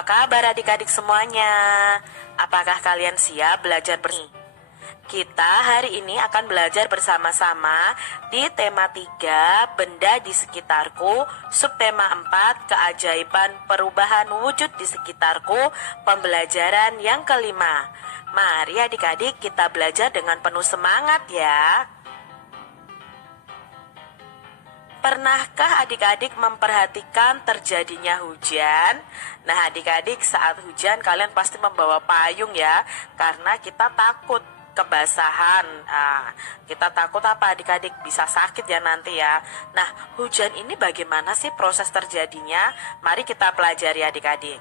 Apa kabar adik-adik semuanya? Apakah kalian siap belajar bersama? Kita hari ini akan belajar bersama-sama di tema 3, benda di sekitarku, subtema 4, keajaiban perubahan wujud di sekitarku, pembelajaran yang kelima. Mari adik-adik kita belajar dengan penuh semangat ya. Pernahkah adik-adik memperhatikan terjadinya hujan? Nah, adik-adik saat hujan kalian pasti membawa payung ya, karena kita takut kebasahan. Kita takut apa adik-adik? Bisa sakit ya nanti ya. Nah, hujan ini bagaimana sih proses terjadinya? Mari kita pelajari adik-adik.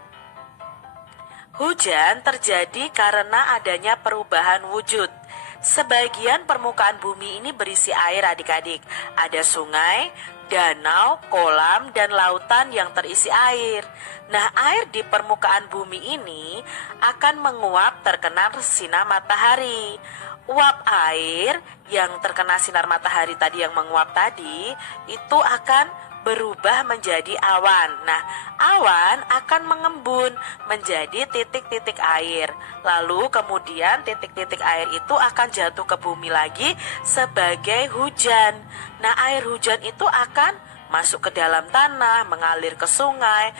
Hujan terjadi karena adanya perubahan wujud. Sebagian permukaan bumi ini berisi air adik-adik. Ada sungai, danau, kolam, dan lautan yang terisi air. Nah, air di permukaan bumi ini akan menguap terkena sinar matahari. Uap air yang terkena sinar matahari tadi yang menguap tadi itu akan berubah menjadi awan. Nah, awan akan mengembun menjadi titik-titik air. Lalu kemudian titik-titik air itu akan jatuh ke bumi lagi sebagai hujan. Nah, air hujan itu akan masuk ke dalam tanah, mengalir ke sungai,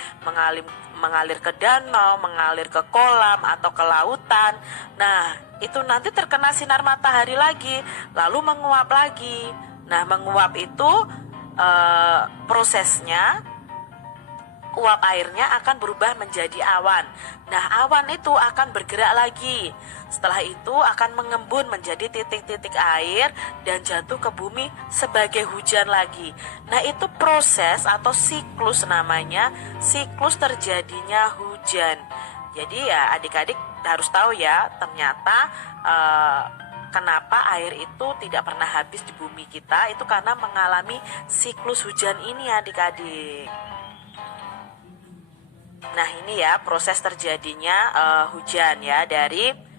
mengalir ke danau, mengalir ke kolam atau ke lautan. Nah, itu nanti terkena sinar matahari lagi, lalu menguap lagi. Nah, menguap itu prosesnya uap airnya akan berubah menjadi awan. Nah, awan itu akan bergerak lagi. Setelah itu akan mengembun menjadi titik-titik air dan jatuh ke bumi sebagai hujan lagi. Nah, itu proses atau siklus namanya, siklus terjadinya hujan. Jadi ya adik-adik harus tahu ya, ternyata kenapa air itu tidak pernah habis di bumi kita, itu karena mengalami siklus hujan ini adik-adik. Nah, ini ya proses terjadinya hujan ya, dari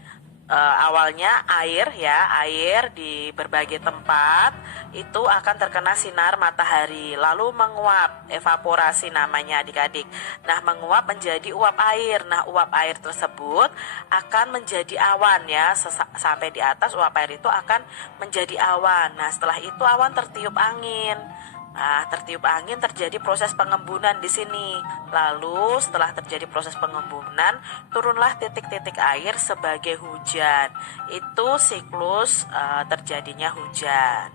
awalnya air di berbagai tempat itu akan terkena sinar matahari, lalu menguap, evaporasi namanya adik-adik. Nah, menguap menjadi uap air. Nah, uap air tersebut akan menjadi awan ya, sampai di atas uap air itu akan menjadi awan. Nah, setelah itu awan tertiup angin. Nah, tertiup angin terjadi proses pengembunan di sini. Lalu setelah terjadi proses pengembunan, turunlah titik-titik air sebagai hujan. Itu siklus terjadinya hujan.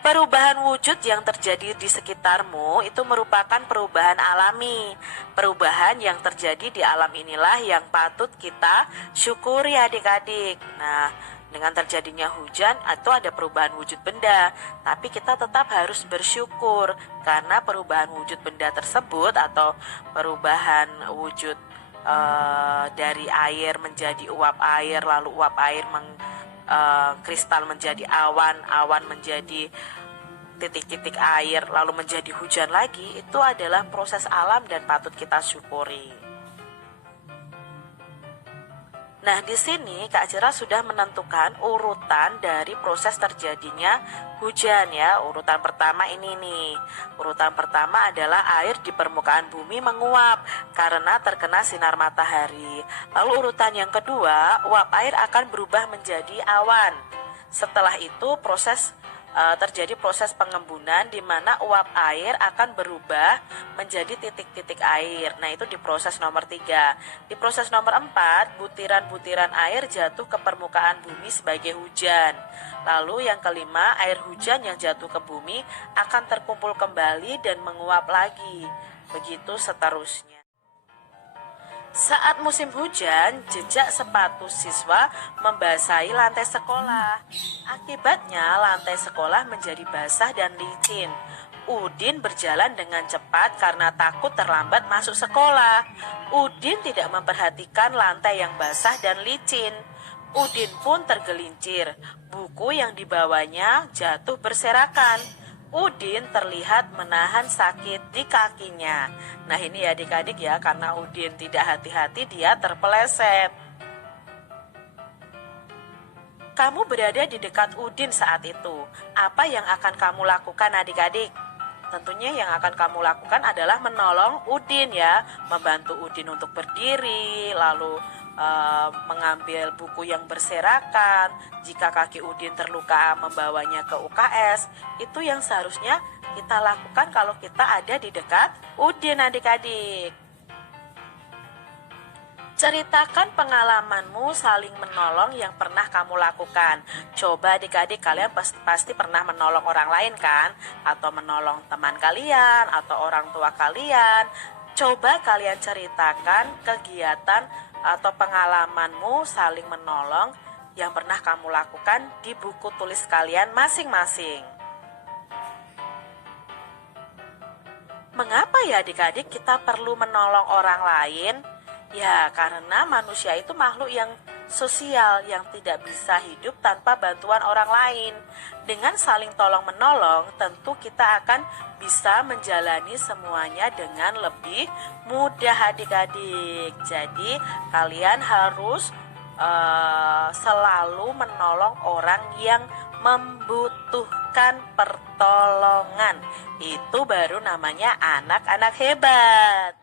Perubahan wujud yang terjadi di sekitarmu itu merupakan perubahan alami. Perubahan yang terjadi di alam inilah yang patut kita syukuri adik-adik. Nah, dengan terjadinya hujan itu ada perubahan wujud benda, tapi kita tetap harus bersyukur karena perubahan wujud benda tersebut atau perubahan wujud dari air menjadi uap air, lalu uap air kristal menjadi awan, awan menjadi titik-titik air, lalu menjadi hujan lagi. Itu adalah proses alam dan patut kita syukuri. Nah, di sini Kak Cira sudah menentukan urutan dari proses terjadinya hujan ya. Urutan pertama ini nih. Urutan pertama adalah air di permukaan bumi menguap karena terkena sinar matahari. Lalu urutan yang kedua, uap air akan berubah menjadi awan. Setelah itu terjadi proses pengembunan di mana uap air akan berubah menjadi titik-titik air. Nah, itu di proses nomor 3. Di proses nomor 4, butiran-butiran air jatuh ke permukaan bumi sebagai hujan. Lalu yang kelima, air hujan yang jatuh ke bumi akan terkumpul kembali dan menguap lagi. Begitu seterusnya. Saat musim hujan, jejak sepatu siswa membasahi lantai sekolah. Akibatnya, lantai sekolah menjadi basah dan licin. Udin berjalan dengan cepat karena takut terlambat masuk sekolah. Udin tidak memperhatikan lantai yang basah dan licin. Udin pun tergelincir. Buku yang dibawanya jatuh berserakan. Udin terlihat menahan sakit di kakinya. Nah, ini ya adik-adik ya, karena Udin tidak hati-hati dia terpeleset. Kamu berada di dekat Udin saat itu. Apa yang akan kamu lakukan adik-adik? Tentunya yang akan kamu lakukan adalah menolong Udin ya, membantu Udin untuk berdiri, lalu mengambil buku yang berserakan. Jika kaki Udin terluka, membawanya ke UKS. Itu yang seharusnya kita lakukan kalau kita ada di dekat Udin, adik-adik. Ceritakan pengalamanmu saling menolong yang pernah kamu lakukan. Coba adik-adik, kalian pasti pernah menolong orang lain kan? Atau menolong teman kalian atau orang tua kalian. Coba kalian ceritakan kegiatan atau pengalamanmu saling menolong yang pernah kamu lakukan di buku tulis kalian masing-masing. Mengapa ya adik-adik kita perlu menolong orang lain? Ya, karena manusia itu makhluk yang sosial yang tidak bisa hidup tanpa bantuan orang lain. Dengan saling tolong-menolong, tentu kita akan bisa menjalani semuanya dengan lebih mudah adik-adik. Jadi, kalian harus selalu menolong orang yang membutuhkan pertolongan. Itu baru namanya anak-anak hebat.